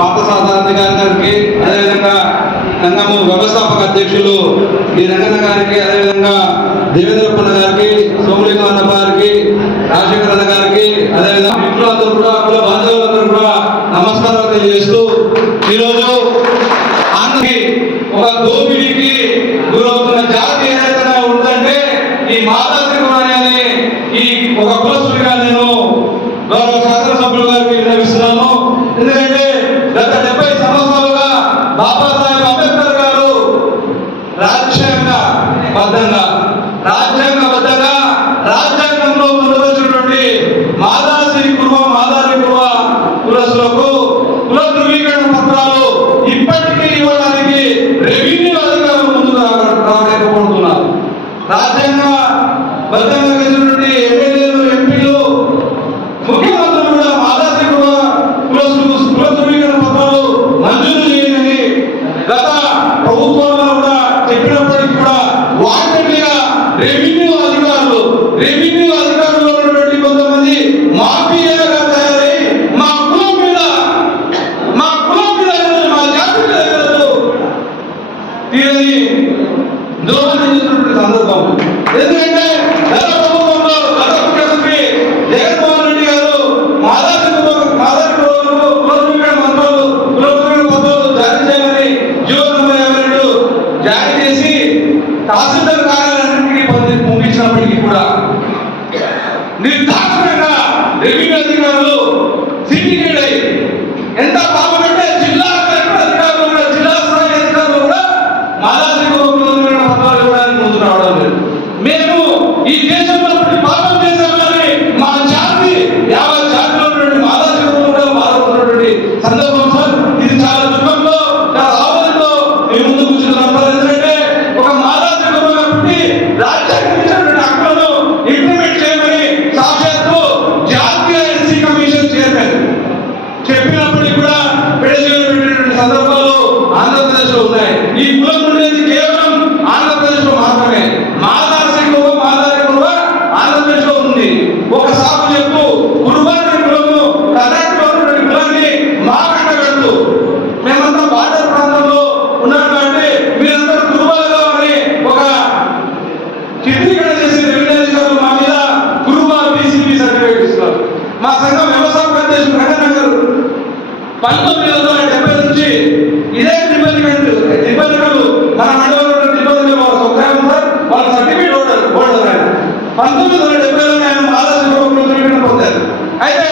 ఇచ్చినటువంటి గౌరవ గారి గారికి అదేవిధంగా సంఘము వ్యవస్థాపక అధ్యక్షులు డి. రంగన్న గారికి అదేవిధంగా దేవేంద్రప్పన్న గారికి సోమలింగం గారికి రాజశేఖర గారికి అదేవిధంగా మిత్రులందరూ కూడా కుల బాంధవులందరూ కూడా నమస్కారాలు తెలియజేస్తూ ఈరోజు ఇవ్వడానికి రెవెన్యూ అధికారులు ముందు రాలేకపోతున్నారు రాజ్యాంగ బద్దంగా కలిగినటువంటి ఎమ్మెల్యేలు ఎంపీలు ముఖ్యమంత్రులు కూడా మాదాశ్రీ కుల కులసులు పత్రాలు మంజూరు చేయని గత ప్రభుత్వంలో కూడా చెప్పినప్పటికీ కూడా వాటిగా రెవెన్యూ అధికారులు రెవెన్యూ అధికారులు ఉన్నటువంటి కొంతమంది మాఫియాగా తయారై మా కులం మీద మా కులం మీద ఈరోజు మా జాతి మీద ఈరోజు తీరని దోహదం చేసినటువంటి సందర్భం. ఎందుకంటే గత ప్రభుత్వంలో గత ముఖ్యమంత్రి జగన్మోహన్ రెడ్డి గారు మాదాసి మాదాసి పత్రాలు జారీ చేయమని జీవో రెండు జారీ చేసి తహసీల్దార్ కార్యాలయానికి పంపించినప్పటికీ కూడా నిర్దాక్షిణ్యంగా రెవెన్యూ అధికారులు సిండికేట్ అయ్యి ఎంత కులం ఉండేది కేవలం ఆంధ్రప్రదేశ్లో మాత్రమే. మాదాసి కులం మాదారి కులం ఆంధ్రప్రదేశ్లో ఉంది. ఒక సాకు చెప్పు కురుబాని కులంలో కర్ణాటకలో ఉన్నటువంటి కులాన్ని మాకంట కట్టగట్టు మేమంతా బార్డర్ ప్రాంతంలో ఉన్నాం కాబట్టి మీరందరూ కురుబాలుగా అని ఒక చిత్రీకరణ చేసి రెవెన్యూ మా మీద కురుబా బీసీపీ సర్టిఫికేట్ ఇస్తున్నారు. మా సంఘం వ్యవసాయ ప్రదేశం ప్రకటన గారు పంతొమ్మిది వందల పంతొమ్మిది వందల డెబ్బైలో ఆయన మహారాష్ట్ర పొందారు అయితే